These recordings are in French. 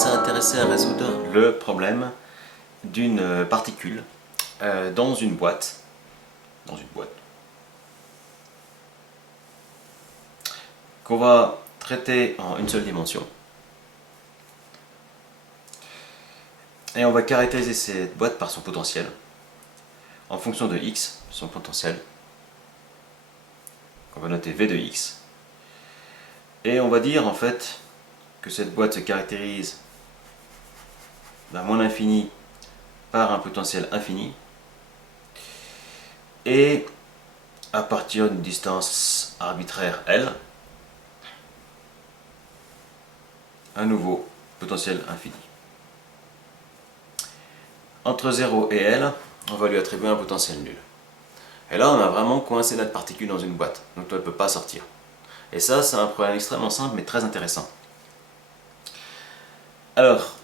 s'intéresser à résoudre le problème d'une particule dans une boîte. Qu'on va traiter en une seule dimension. Et on va caractériser cette boîte par son potentiel en fonction de x, son potentiel. On va noter v de x. Et on va dire en fait que cette boîte se caractérise d'un moins l'infini par un potentiel infini. Et à partir d'une distance arbitraire L, un nouveau potentiel infini. Entre 0 et L, on va lui attribuer un potentiel nul. Et là, on a vraiment coincé notre particule dans une boîte, donc elle ne peut pas sortir. Et ça, c'est un problème extrêmement simple, mais très intéressant. Alors,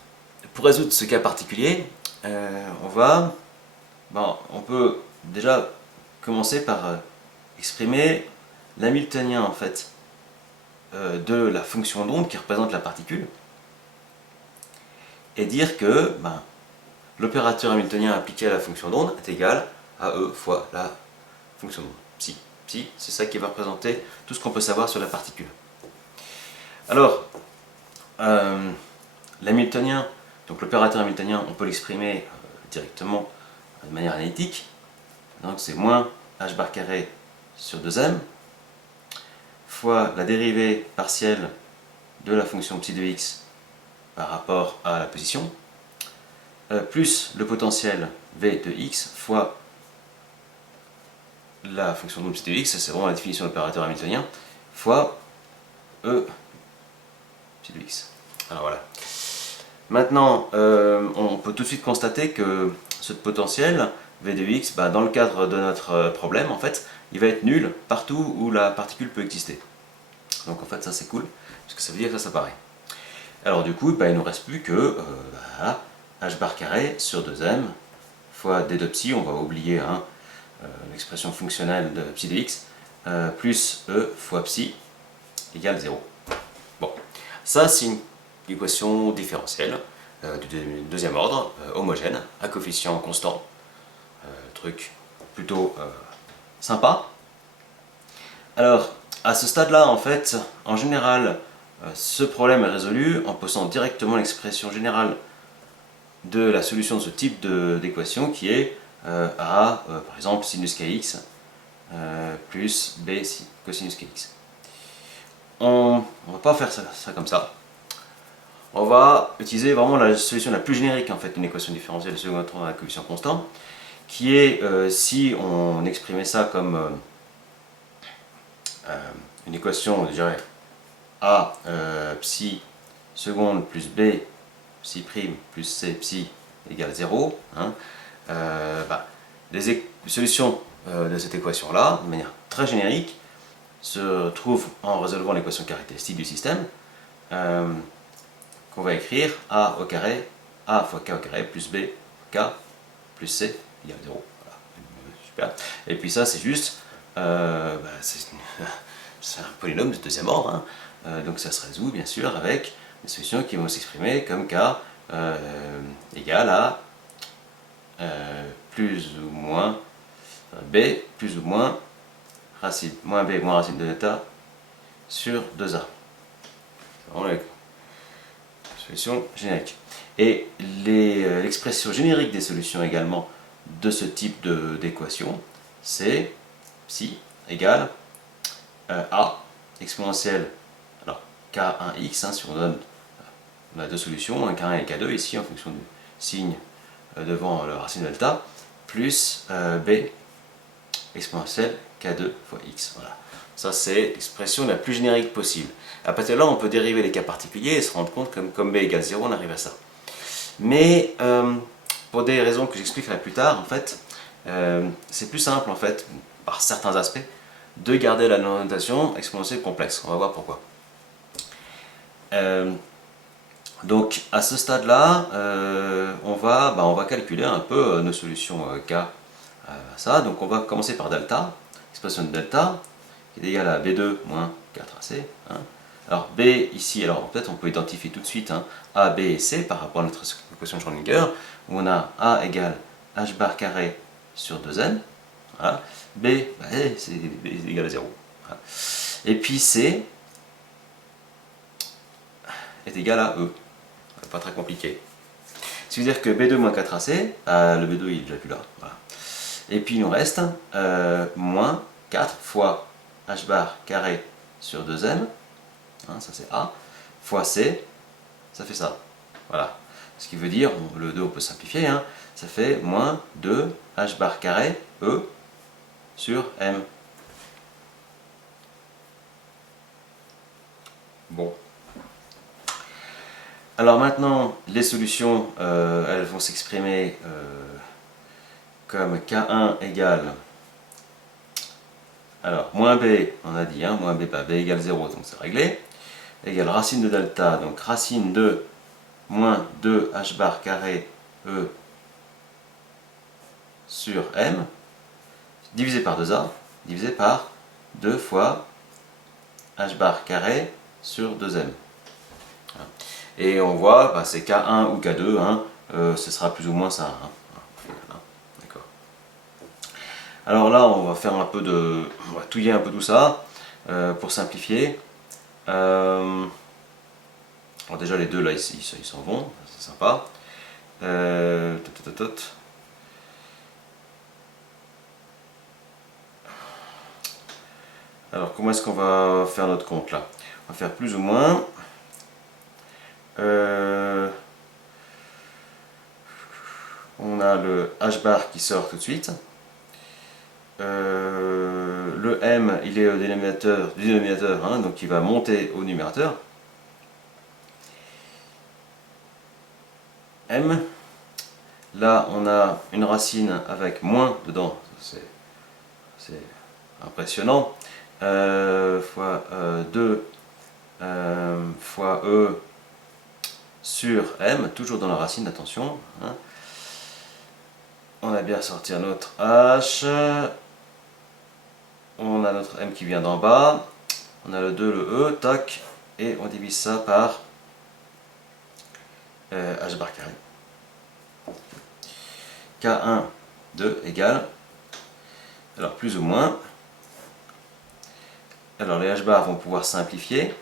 pour résoudre ce cas particulier, on peut déjà commencer par exprimer l'hamiltonien en fait de la fonction d'onde qui représente la particule, et dire que l'opérateur hamiltonien appliqué à la fonction d'onde est égal à E fois la fonction d'onde, psi. Psi, c'est ça qui va représenter tout ce qu'on peut savoir sur la particule. Alors, l'hamiltonien, donc l'opérateur hamiltonien, on peut l'exprimer directement de manière analytique. Donc c'est moins h bar carré sur 2m fois la dérivée partielle de la fonction psi de x par rapport à la position, plus le potentiel v de x fois la fonction d'onde psi de x, c'est vraiment la définition de l'opérateur hamiltonien, fois e psi de x. Alors voilà. Maintenant, on peut tout de suite constater que ce potentiel v de x, dans le cadre de notre problème, en fait, il va être nul partout où la particule peut exister. Donc en fait, ça c'est cool, parce que ça veut dire que ça paraît. Alors du coup, il ne nous reste plus que h bar carré sur 2m fois d de psi, on va oublier l'expression fonctionnelle de psi de x, plus e fois psi égale 0. Bon, ça c'est une équation différentielle du deuxième ordre, homogène, à coefficient constant. Truc plutôt sympa. Alors, à ce stade-là, en fait, en général, ce problème est résolu en posant directement l'expression générale de la solution de ce type d'équation qui est par exemple, sinus kx plus b cosinus kx. On ne va pas faire ça comme ça. On va utiliser vraiment la solution la plus générique en fait d'une équation différentielle de second ordre à coefficient constant, qui est, si on exprimait ça comme une équation, on dirait a psi seconde plus b psi prime plus c psi égale 0. Les solutions de cette équation là, de manière très générique, se trouvent en résolvant l'équation caractéristique du système, qu'on va écrire a au carré, a fois k au carré plus b k plus c égale 0. Voilà. Super. Et puis ça c'est juste c'est un polynôme de deuxième ordre, donc ça se résout bien sûr avec des solutions qui vont s'exprimer comme k égale à plus ou moins b plus ou moins racine moins b moins racine de delta sur 2a. C'est vraiment la solution générique. Et l'expression générique des solutions également de ce type d'équation, c'est psi égale a exponentielle, alors k1x, si on a deux solutions, un k1 et k2 ici en fonction du signe devant la racine de delta, plus b exponentielle k2 fois x. Voilà. Ça c'est l'expression la plus générique possible. À partir de là, on peut dériver les cas particuliers et se rendre compte que comme b égale 0, on arrive à ça. Mais pour des raisons que j'expliquerai plus tard, en fait, c'est plus simple en fait, par certains aspects, de garder la notation exponentielle complexe. On va voir pourquoi. Donc à ce stade-là, on va calculer un peu nos solutions k à ça. Donc on va commencer par delta, expression de delta, qui est égale à b2 moins 4ac, Alors B ici, alors peut-être on peut identifier tout de suite hein, A, B et C par rapport à notre équation de Schrödinger, où on a A égale h bar carré sur 2n. Voilà. B, bah, c'est égal à 0. Voilà. Et puis C est égal à E. Pas très compliqué. Ce qui veut dire que B2 moins 4AC, le B2 il est déjà plus là. Voilà. Et puis il nous reste moins 4 fois h bar carré sur 2n, hein, ça c'est A, fois C, ça fait ça. Voilà. Ce qui veut dire, le 2 on peut simplifier, hein, ça fait moins 2 h bar carré E sur M. Bon. Alors maintenant, les solutions, elles vont s'exprimer comme K1 égale, alors moins B, on a dit, hein, moins B, pas B égale 0, donc c'est réglé, égale racine de delta, donc racine de moins 2 h bar carré E sur M, divisé par 2A, divisé par 2 fois h bar carré sur 2M. Voilà. Et on voit, bah, c'est K1 ou K2, hein, ce sera plus ou moins ça. Hein. Voilà. D'accord. Alors là, on va faire un peu de, on va touiller un peu tout ça pour simplifier. Alors déjà les deux là, ici, ils s'en vont, c'est sympa. Alors comment est-ce qu'on va faire notre compte là? On va faire plus ou moins. On a le h bar qui sort tout de suite. Le m il est au dénominateur hein, donc il va monter au numérateur. M, là on a une racine avec moins dedans, c'est impressionnant, fois 2 fois E sur M, toujours dans la racine, attention. Hein. On a bien sorti notre H, on a notre M qui vient d'en bas, on a le 2, le E, tac, et on divise ça par H bar carré. K1, 2 égale, alors plus ou moins, alors les H bar vont pouvoir simplifier.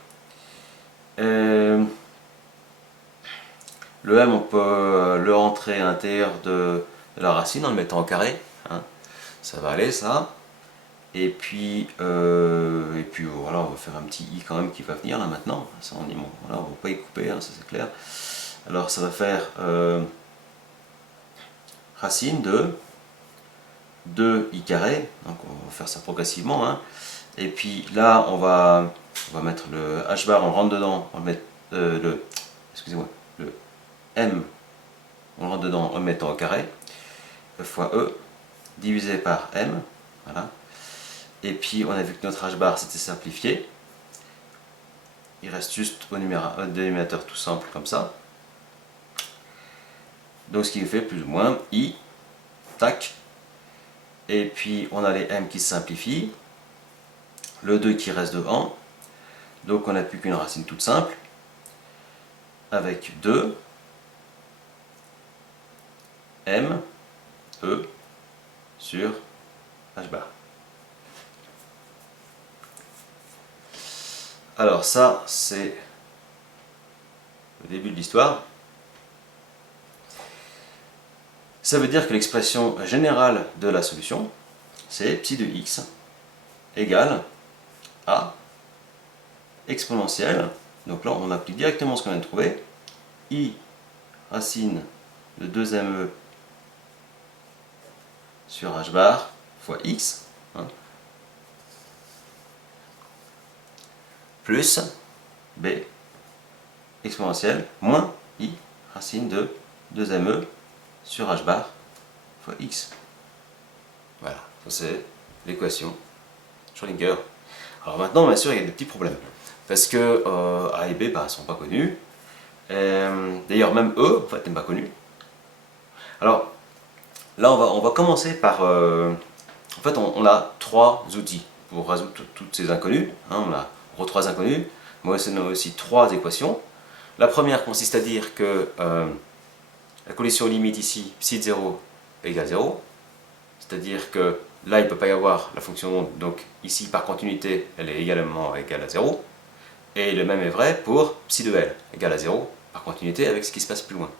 Le M, on peut le rentrer à l'intérieur de la racine en le mettant au carré. Hein. Ça va aller, ça. Et puis voilà, on va faire un petit I quand même qui va venir là maintenant. Ça, on voilà, on va pas y couper, hein, ça c'est clair. Alors ça va faire racine de 2I carré. Donc on va faire ça progressivement. Hein. Et puis là, on va mettre le H bar, on rentre dedans, on va mettre excusez-moi, le M, on rentre dedans en le mettant au carré, fois E, divisé par M, voilà. Et puis on a vu que notre H bar s'était simplifié, il reste juste au dénominateur tout simple comme ça. Donc ce qui fait plus ou moins I, tac, et puis on a les M qui se simplifient, le 2 qui reste devant, donc on n'a plus qu'une racine toute simple, avec 2 M, E sur H bar. Alors ça, c'est le début de l'histoire. Ça veut dire que l'expression générale de la solution, c'est psi de x égale à exponentielle. Donc là, on applique directement ce qu'on vient de trouver. I racine de 2me sur h bar fois x, hein, plus b exponentielle moins I racine de 2me sur h bar fois x. Voilà, ça c'est l'équation Schrödinger. Alors maintenant, bien sûr, il y a des petits problèmes. Parce que A et B ne sont pas connus. D'ailleurs, même E, en fait, n'est pas connu. Alors, là, on va commencer par... en fait, on a trois outils pour résoudre toutes ces inconnues. Hein, on a trois inconnus. moi on a aussi trois équations. La première consiste à dire que la condition limite ici, psi de 0 égale 0. C'est-à-dire que là, il ne peut pas y avoir la fonction onde, donc ici, par continuité, elle est également égale à 0. Et le même est vrai pour psi de L, égale à 0, par continuité avec ce qui se passe plus loin.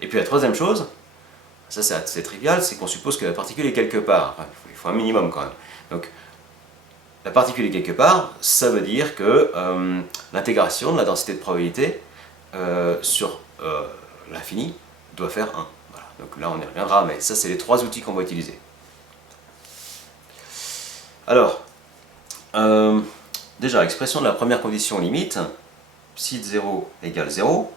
Et puis la troisième chose, ça c'est assez trivial, c'est qu'on suppose que la particule est quelque part. Enfin, il faut un minimum quand même. Donc, la particule est quelque part, ça veut dire que l'intégration de la densité de probabilité sur l'infini doit faire 1. Voilà. Donc là, on y reviendra, mais ça, c'est les trois outils qu'on va utiliser. Alors, déjà, expression de la première condition limite, psi de 0 égale 0,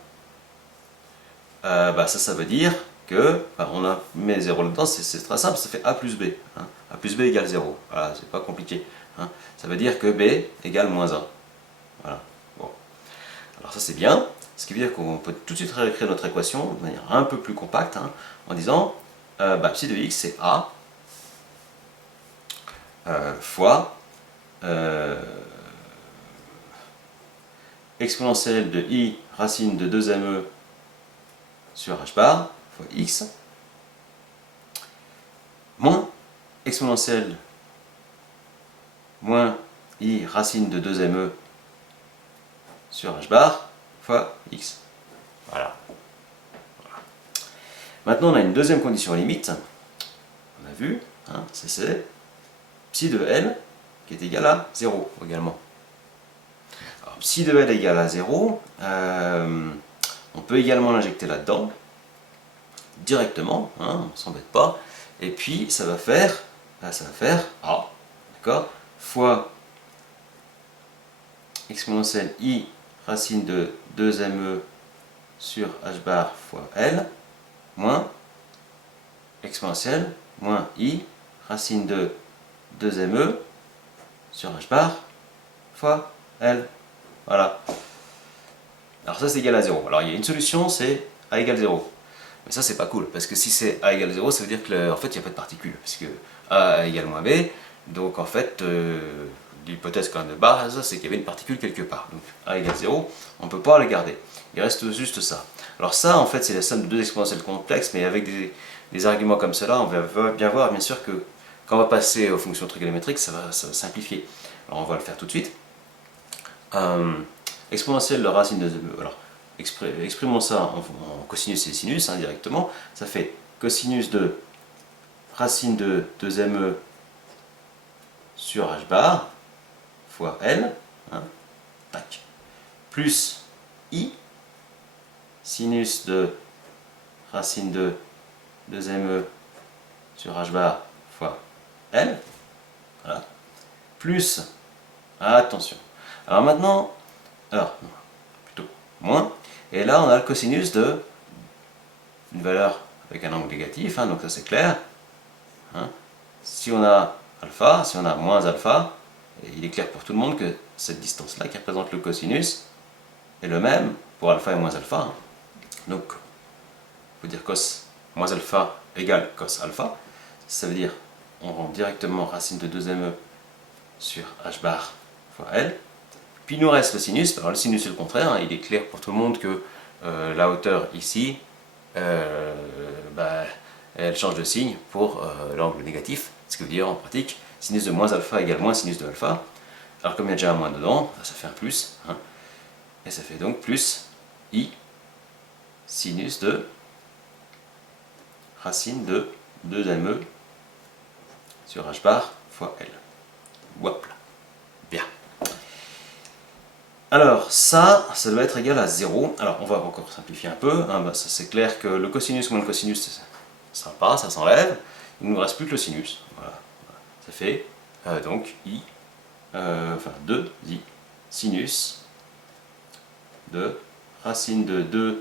ça veut dire que, on a mis 0 là-dedans, c'est très simple, ça fait a plus b. Hein. A plus b égale 0. Voilà, c'est pas compliqué. Hein. Ça veut dire que b égale moins 1. Voilà. Bon. Alors ça c'est bien, ce qui veut dire qu'on peut tout de suite réécrire notre équation de manière un peu plus compacte, hein, en disant psi de x c'est a fois exponentielle de i racine de 2me sur h bar fois x moins exponentielle moins i racine de 2me sur h bar fois x. Voilà. Maintenant on a une deuxième condition limite, on a vu, hein, c'est psi de L qui est égal à 0 également. Alors, psi de L égale à 0, on peut également l'injecter là-dedans, directement, hein, on ne s'embête pas, et puis ça va faire A, d'accord, fois exponentielle I racine de 2me sur h bar fois L, moins exponentielle moins I racine de 2me sur h bar fois L. Voilà. Alors ça c'est égal à 0. Alors il y a une solution, c'est A égale 0. Mais ça c'est pas cool, parce que si c'est A égale 0, ça veut dire que en fait il n'y a pas de particules, puisque A égale moins B, donc en fait l'hypothèse quand même de base c'est qu'il y avait une particule quelque part. Donc A égale 0, on ne peut pas la garder. Il reste juste ça. Alors ça en fait c'est la somme de deux exponentielles complexes, mais avec des arguments comme cela, on va bien voir bien sûr que quand on va passer aux fonctions trigonométriques, ça va simplifier. Alors on va le faire tout de suite. Exponentielle de racine de 2me. Alors exprimons ça en cosinus et sinus, hein, directement. Ça fait cosinus de racine de 2me sur h bar fois L, hein, tac, plus I sinus de racine de 2me sur h bar fois L, voilà, plus, attention, alors maintenant, plutôt moins, et là on a le cosinus de une valeur avec un angle négatif, hein, donc ça c'est clair, hein. Si on a alpha, si on a moins alpha, il est clair pour tout le monde que cette distance là qui représente le cosinus est le même pour alpha et moins alpha, hein. Donc on peut dire cos moins alpha égale cos alpha, ça veut dire on rend directement racine de 2me sur h bar fois L. Puis il nous reste le sinus. Alors le sinus c'est le contraire, hein. Il est clair pour tout le monde que la hauteur ici, elle change de signe pour l'angle négatif, ce qui veut dire en pratique sinus de moins alpha égale moins sinus de alpha. Alors comme il y a déjà un moins dedans, ça fait un plus, hein. Et ça fait donc plus I sinus de racine de 2me sur h bar fois L. Hop là. Bien. Alors ça doit être égal à 0. Alors on va encore simplifier un peu, hein. Ça c'est clair que le cosinus moins le cosinus, ça part, ça s'enlève. Il ne nous reste plus que le sinus. Voilà. Ça fait donc I, 2i sinus de racine de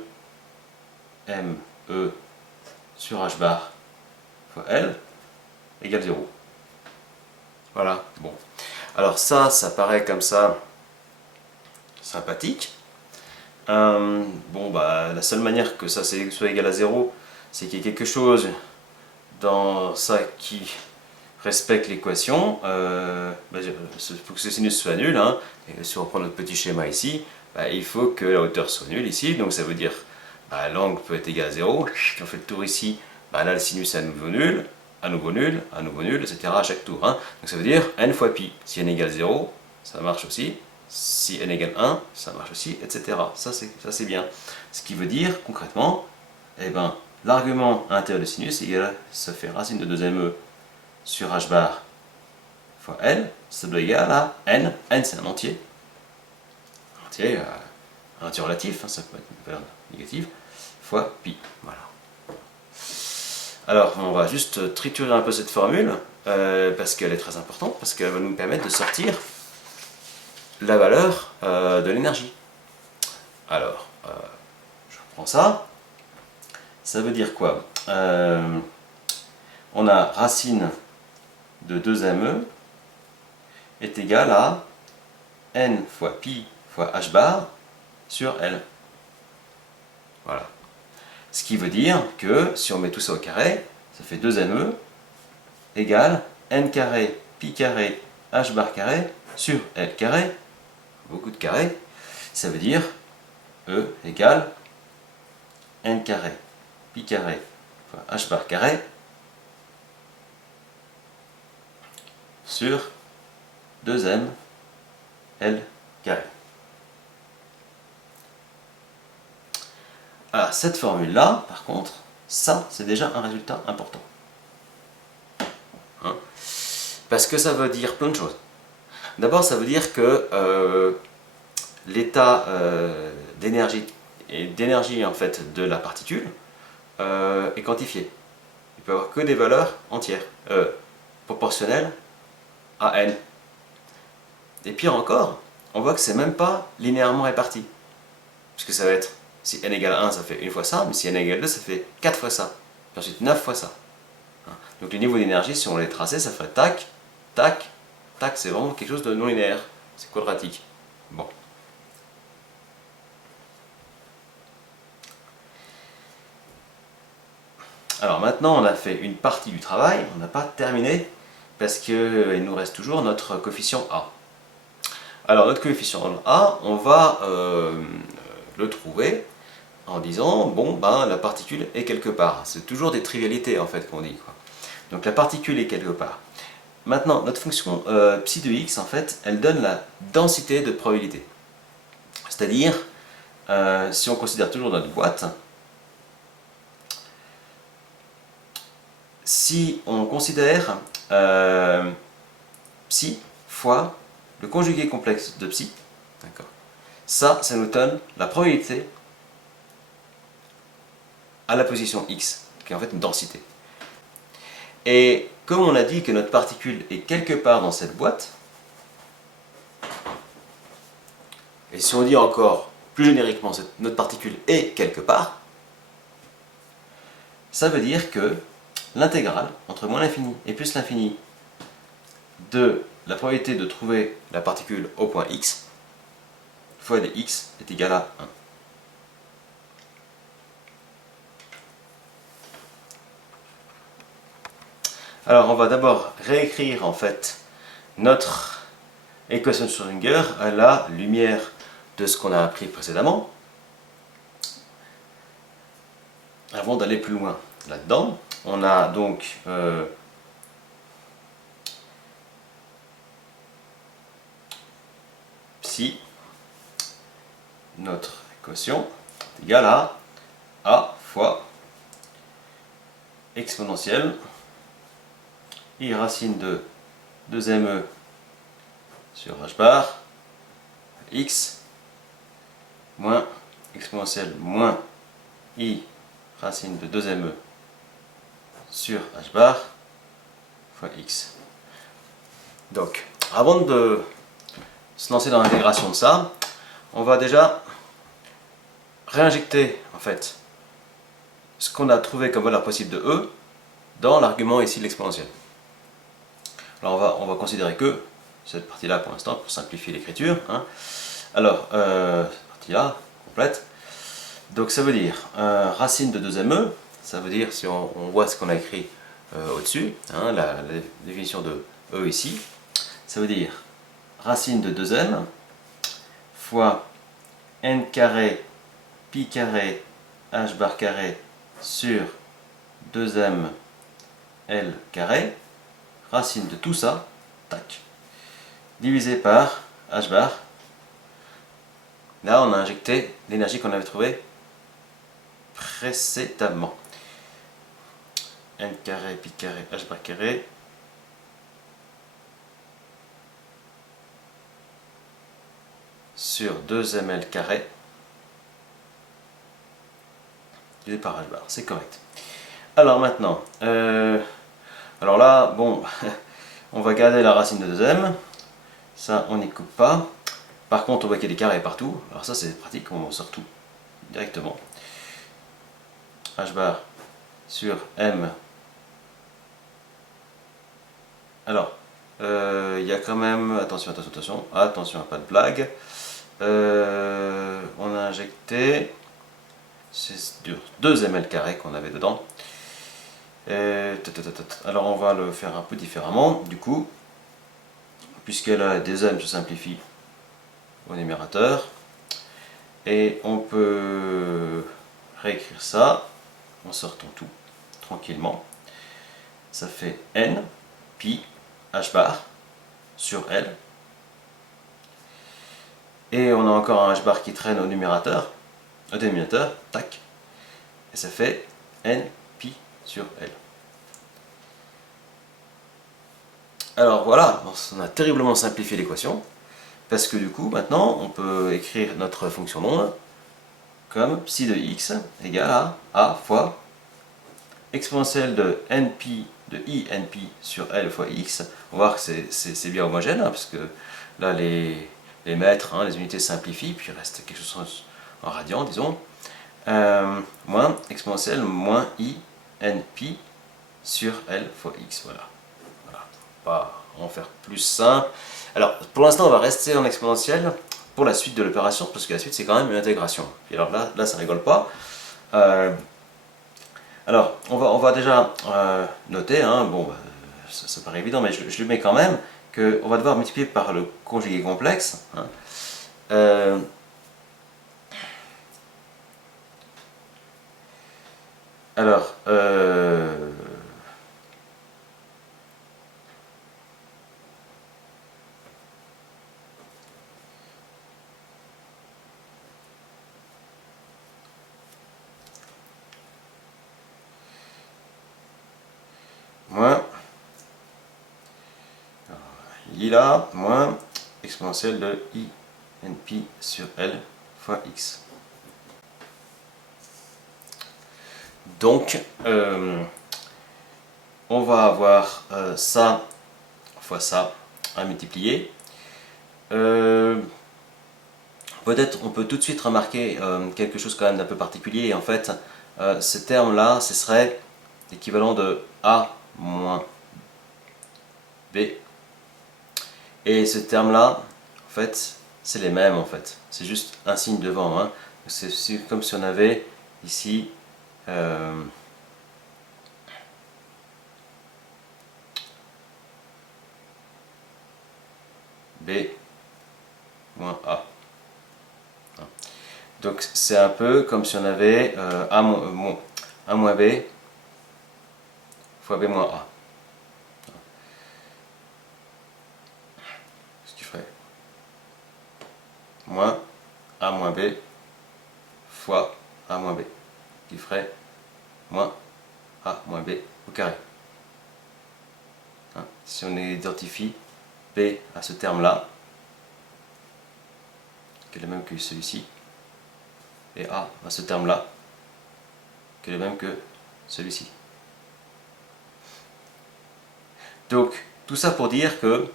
2me sur h bar fois L égale 0. Voilà, bon. Alors ça paraît comme ça sympathique. La seule manière que ça soit égal à 0, c'est qu'il y ait quelque chose dans ça qui respecte l'équation, il faut que ce sinus soit nul, hein, et si on reprend notre petit schéma ici, il faut que la hauteur soit nulle ici, donc ça veut dire l'angle peut être égal à 0, si on fait le tour ici, là le sinus est à nouveau nul, à nouveau nul, à nouveau nul, etc. à chaque tour. Hein. Donc ça veut dire n fois pi. Si n égale 0, ça marche aussi. Si n égale 1, ça marche aussi, etc. Ça c'est bien. Ce qui veut dire concrètement, l'argument à l'intérieur de sinus, ça fait racine de 2me sur h bar fois l, ça doit égal à n. N c'est un entier. Un entier relatif, hein, ça peut être une valeur négative, fois pi. Voilà. Alors, on va juste triturer un peu cette formule, parce qu'elle est très importante, parce qu'elle va nous permettre de sortir la valeur de l'énergie. Alors, je reprends ça. Ça veut dire quoi? On a racine de 2me est égal à n fois pi fois h bar sur L. Voilà. Ce qui veut dire que si on met tout ça au carré, ça fait 2me égale n carré pi carré h bar carré sur L carré. Beaucoup de carrés. Ça veut dire E égale n carré pi carré fois h bar carré sur 2m L carré. Alors cette formule-là, par contre, ça c'est déjà un résultat important. Hein? Parce que ça veut dire plein de choses. D'abord ça veut dire que l'état d'énergie en fait de la particule est quantifié. Il peut avoir que des valeurs entières, proportionnelles à n. Et pire encore, on voit que c'est même pas linéairement réparti. Puisque ça va être, si n égale 1, ça fait une fois ça, mais si n égale 2, ça fait 4 fois ça. Puis ensuite 9 fois ça. Donc les niveaux d'énergie, si on les traçait, ça ferait tac, tac, tac, c'est vraiment quelque chose de non linéaire. C'est quadratique. Bon. Alors maintenant, on a fait une partie du travail, on n'a pas terminé, parce qu'il nous reste toujours notre coefficient A. Alors notre coefficient A, on va le trouver en disant, bon, la particule est quelque part. C'est toujours des trivialités en fait qu'on dit, quoi. Donc la particule est quelque part. Maintenant, notre fonction psi de x, en fait, elle donne la densité de probabilité. C'est-à-dire, si on considère toujours notre boîte, si on considère psi fois le conjugué complexe de psi, ça nous donne la probabilité à la position x, qui est en fait une densité. Et comme on a dit que notre particule est quelque part dans cette boîte, et si on dit encore plus génériquement notre particule est quelque part, ça veut dire que l'intégrale entre moins l'infini et plus l'infini de la probabilité de trouver la particule au point x fois dx est égale à 1. Alors on va d'abord réécrire en fait notre équation de Schrödinger à la lumière de ce qu'on a appris précédemment. Avant d'aller plus loin là-dedans, on a donc psi, notre équation, est égale à A fois exponentielle i racine de 2me sur h bar x moins exponentielle moins i racine de 2me sur h bar fois x. Donc, avant de se lancer dans l'intégration de ça, on va déjà réinjecter en fait ce qu'on a trouvé comme valeur possible de e dans l'argument ici de l'exponentielle. Alors on va considérer que cette partie-là pour l'instant pour simplifier l'écriture. Hein. Alors, cette partie-là complète. Donc ça veut dire racine de 2me, ça veut dire si on voit ce qu'on a écrit au-dessus, hein, la définition de E ici, ça veut dire racine de 2m fois n carré pi carré h bar carré sur 2m L carré, racine de tout ça, tac, divisé par h bar. Là, on a injecté l'énergie qu'on avait trouvée précédemment. N carré pi carré h bar carré sur 2ml carré divisé par h bar. C'est correct. Alors maintenant, alors là, bon, on va garder la racine de 2m. Ça, on n'y coupe pas. Par contre, on voit qu'il y a des carrés partout. Alors ça, c'est pratique, on sort tout directement. H bar sur M. Alors, il y a quand même... Attention, attention, attention. Attention, pas de blague. On a injecté... C'est 2ml carré qu'on avait dedans. Alors, on va le faire un peu différemment, du coup. Puisque là, des m se simplifie au numérateur. Et on peut réécrire ça en sortant tout tranquillement. Ça fait n pi h bar sur L. Et on a encore un h bar qui traîne au numérateur, au dénominateur, tac. Et ça fait n pi sur L. Alors voilà, on a terriblement simplifié l'équation. Parce que du coup, maintenant, on peut écrire notre fonction d'onde comme psi de x égale à a fois exponentielle de npi de i npi sur L fois x. On va voir que c'est bien homogène, hein, parce que là, les mètres, hein, les unités simplifient, puis il reste quelque chose en radian, disons. Moins exponentielle moins i npi sur L fois x. Voilà. On va faire plus simple. Alors, pour l'instant, on va rester en exponentielle pour la suite de l'opération, parce que la suite, c'est quand même une intégration. Puis alors là ça rigole pas. Alors, on va déjà noter, hein, bon, ça paraît évident, mais je le mets quand même, qu'on va devoir multiplier par le conjugué complexe. Hein. Alors, moins, il a moins exponentielle de i npi sur L fois x. Donc, on va avoir ça fois ça à multiplier. Peut-être on peut tout de suite remarquer quelque chose quand même d'un peu particulier. En fait, ce terme-là, ce serait l'équivalent de A moins B. Et ce terme-là, en fait, c'est les mêmes en fait. C'est juste un signe devant. Hein. C'est comme si on avait ici B moins A. Donc c'est un peu comme si on avait A moins B fois B moins A. Ce qui ferait moins A moins B fois A moins B. Qui ferait moins A moins B au carré. Hein, si on identifie B à ce terme-là, qui est le même que celui-ci, et A à ce terme-là, qui est le même que celui-ci. Donc, tout ça pour dire que,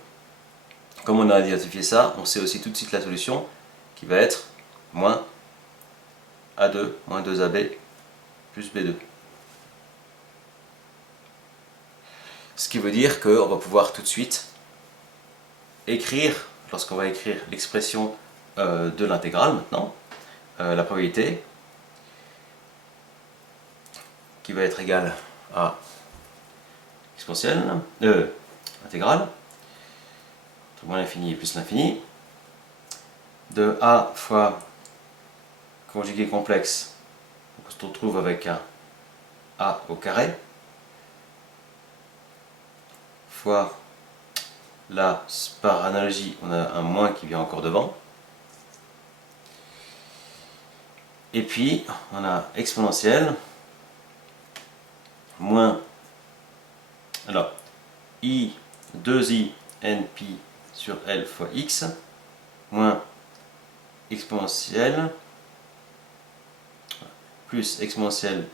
comme on a identifié ça, on sait aussi tout de suite la solution, qui va être moins A2 moins 2AB plus B2. Ce qui veut dire qu'on va pouvoir tout de suite écrire, lorsqu'on va écrire l'expression de l'intégrale maintenant, la probabilité qui va être égale à exponentielle, intégrale, entre moins l'infini et plus l'infini, de a fois conjugué complexe, on se retrouve avec un a au carré, fois, là, par analogie, on a un moins qui vient encore devant, et puis on a exponentielle, moins, alors, i 2i np sur L fois x, moins exponentielle, plus exponentielle,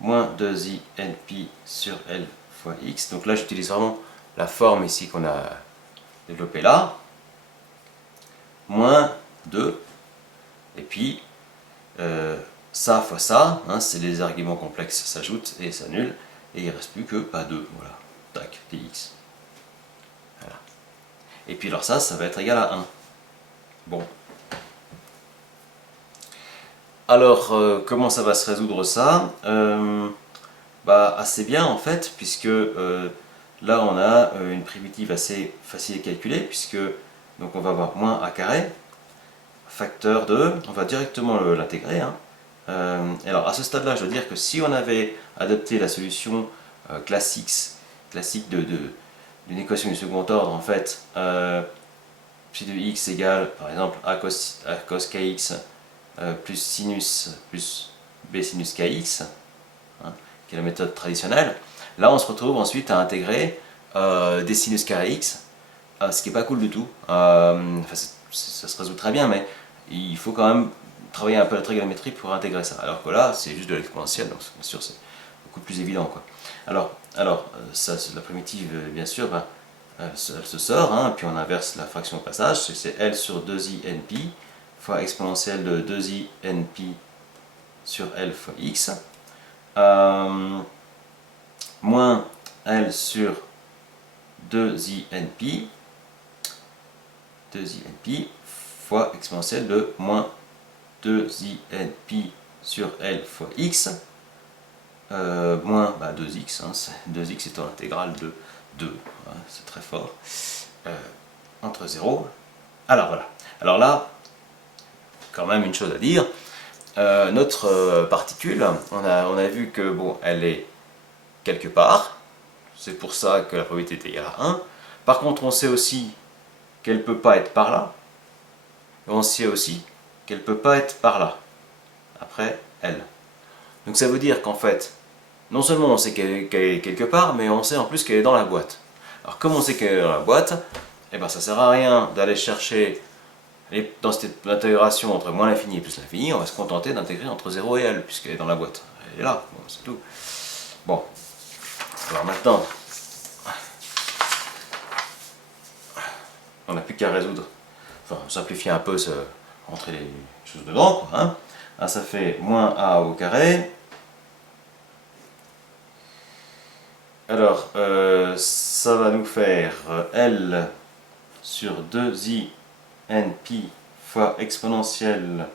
moins 2i np sur L fois x. Donc là, j'utilise vraiment la forme ici qu'on a développée là, moins 2, et puis ça fois ça, hein, c'est les arguments complexes s'ajoutent et s'annulent, et il ne reste plus que pas 2, voilà, tac, dx. Voilà. Et puis alors ça va être égal à 1. Bon. Alors, comment ça va se résoudre ça? Assez bien en fait, puisque là on a une primitive assez facile à calculer, puisque donc on va avoir moins a carré, facteur de, on va directement l'intégrer. Hein. Alors à ce stade-là, je veux dire que si on avait adopté la solution classique d'une équation du second ordre, en fait, phi de x égale par exemple a cos kx plus sinus plus b sinus kx, hein, qui est la méthode traditionnelle. Là, on se retrouve ensuite à intégrer des sinus carré x, ce qui n'est pas cool du tout. Ça se résout très bien, mais il faut quand même travailler un peu la trigonométrie pour intégrer ça. Alors que là, c'est juste de l'exponentielle, donc bien sûr, c'est beaucoup plus évident, quoi. Alors ça, la primitive, bien sûr, elle se sort, hein, puis on inverse la fraction au passage, c'est L sur 2i np fois exponentielle de 2i np sur L fois x, moins L sur 2i np fois exponentielle de moins 2i np sur L fois x, moins 2x, hein, 2x étant l'intégrale de 2, hein, c'est très fort, entre 0. Alors voilà, alors là, quand même une chose à dire, notre particule, on a vu que bon, elle est quelque part, c'est pour ça que la probabilité est égale à 1. Par contre, on sait aussi qu'elle ne peut pas être par là, et on sait aussi qu'elle ne peut pas être par là, après elle. Donc ça veut dire qu'en fait, non seulement on sait qu'elle est quelque part, mais on sait en plus qu'elle est dans la boîte. Alors comme on sait qu'elle est dans la boîte, eh ben, ça ne sert à rien d'aller chercher dans cette intégration entre moins l'infini et plus l'infini, on va se contenter d'intégrer entre 0 et L, puisqu'elle est dans la boîte. Elle est là, bon, c'est tout. Bon, alors maintenant, on n'a plus qu'à résoudre, enfin simplifier un peu, rentrer les choses dedans, quoi, hein. Ah, ça fait moins a au carré. Alors, ça va nous faire L sur 2i np fois exponentielle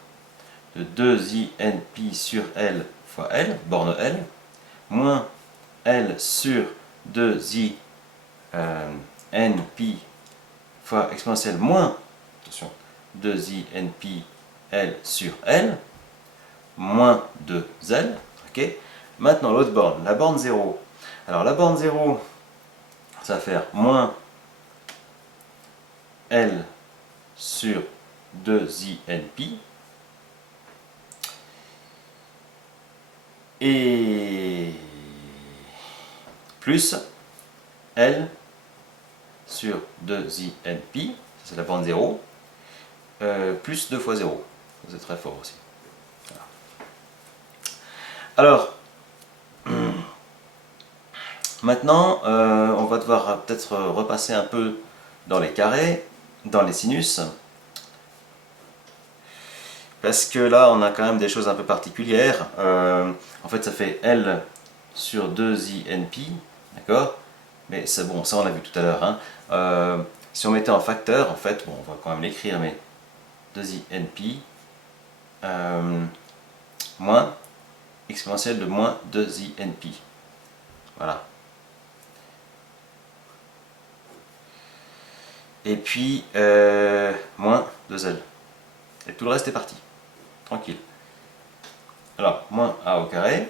de 2i np sur L fois L, borne L, moins L sur 2i np fois exponentielle moins, attention, 2i np L sur L, moins 2L, ok. Maintenant l'autre borne, la borne 0. Alors la borne 0, ça va faire moins L sur 2i np et plus L sur 2i np, c'est la borne 0, plus 2 fois 0. C'est très fort aussi. Voilà. Alors, maintenant, on va devoir peut-être repasser un peu dans les carrés, dans les sinus, parce que là, on a quand même des choses un peu particulières. En fait, ça fait L sur 2i np, d'accord? Mais c'est bon, ça on l'a vu tout à l'heure. Hein. Si on mettait en facteur, en fait, bon, on va quand même l'écrire, mais 2i np moins exponentielle de moins 2i np. Voilà. et puis moins 2L. Et tout le reste est parti. Tranquille. Alors, moins A au carré.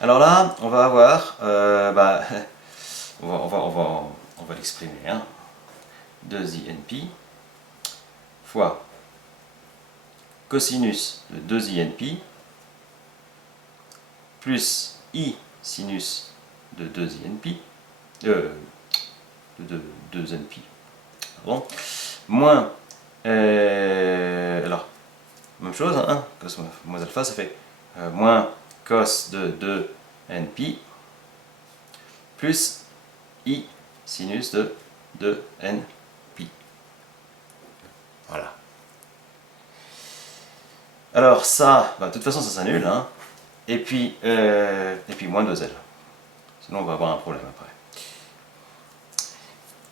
Alors là, on va avoir, on va l'exprimer, hein. 2INP fois cosinus de 2INP plus I sinus de 2INP, de 2NP, pardon, moins, alors, même chose, hein, cos moins alpha, ça fait moins cos de 2NP plus I sinus de 2NP. Voilà. Alors ça, de toute façon ça s'annule, hein. Et puis moins 2L. Sinon on va avoir un problème après.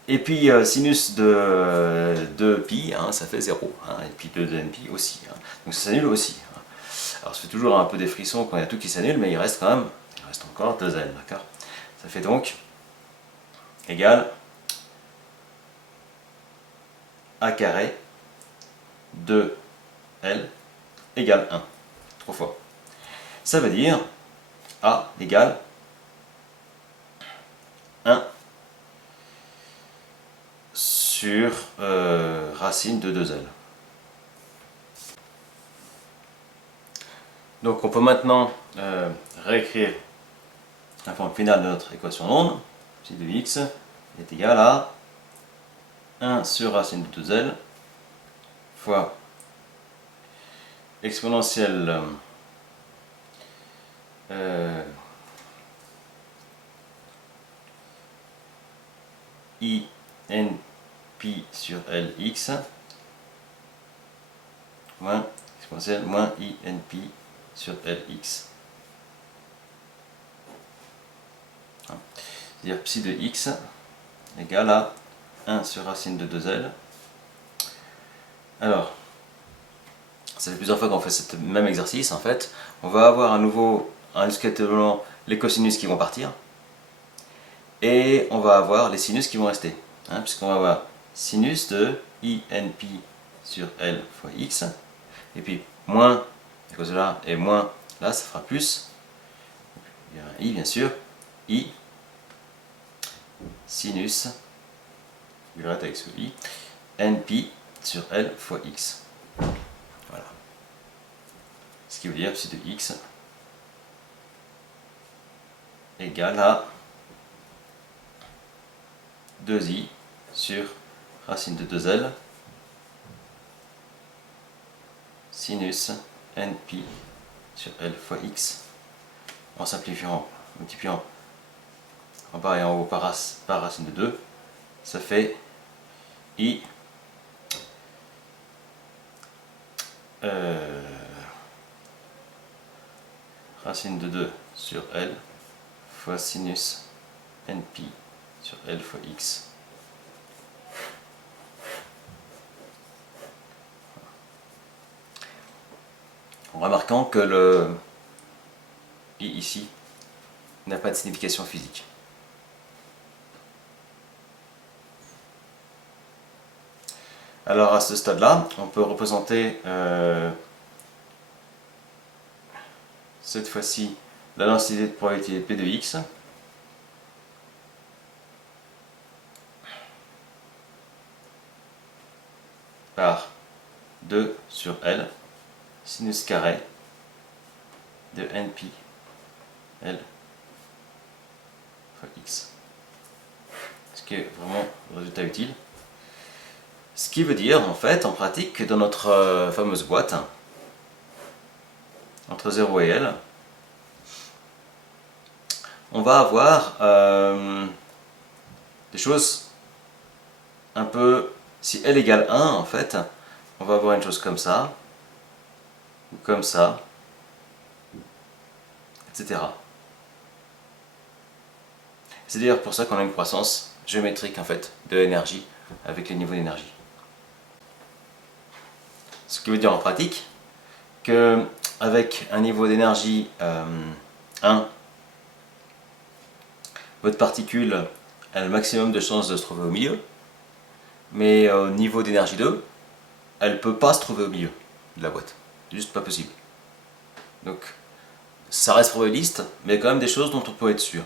Et puis sinus de pi, hein, ça fait 0. Hein, et puis de npi aussi. Hein. Donc ça s'annule aussi. Hein. Alors ça fait toujours un peu des frissons quand il y a tout qui s'annule, mais il reste encore 2L. D'accord. Ça fait donc égal A carré 2L égale 1. 3 fois. Ça veut dire A égale 1 sur racine de 2L. Donc on peut maintenant réécrire la forme finale de notre équation d'onde. Psi de x est égal à 1 sur racine de 2L fois exponentielle I np sur Lx moins exponentielle moins I np sur Lx. C'est-à-dire psi de x égale à 1 sur racine de 2L. Alors, ça fait plusieurs fois qu'on fait ce même exercice en fait. On va avoir à nouveau indiscutablement les cosinus qui vont partir. Et on va avoir les sinus qui vont rester. Hein, puisqu'on va avoir sinus de INP sur L fois X. Et puis moins, à cause de là, et moins, là ça fera plus. Il y a un I bien sûr. I sinus, je vais arrêter avec ce I, NP sur L fois X. Voilà. Ce qui veut dire psi de X égale à 2i sur racine de 2L sinus np sur L fois x en simplifiant, multipliant en bas et en haut par racine de 2, ça fait i racine de 2 sur L fois sinus np sur L fois x. En remarquant que le i ici n'a pas de signification physique. Alors à ce stade-là, on peut représenter cette fois-ci la densité de probabilité P de x par 2 sur L sinus carré de np L fois x. Ce qui est vraiment le résultat utile. Ce qui veut dire en fait en pratique que dans notre fameuse boîte, entre 0 et L, on va avoir des choses un peu, si L égale 1 en fait, on va avoir une chose comme ça, ou comme ça, etc. C'est d'ailleurs pour ça qu'on a une croissance géométrique en fait de l'énergie avec les niveaux d'énergie. Ce qui veut dire en pratique que avec un niveau d'énergie 1, votre particule a le maximum de chances de se trouver au milieu. mais au niveau d'énergie 2, elle peut pas se trouver au milieu de la boîte. C'est juste pas possible. Donc, ça reste probabiliste, mais il y a quand même des choses dont on peut être sûr.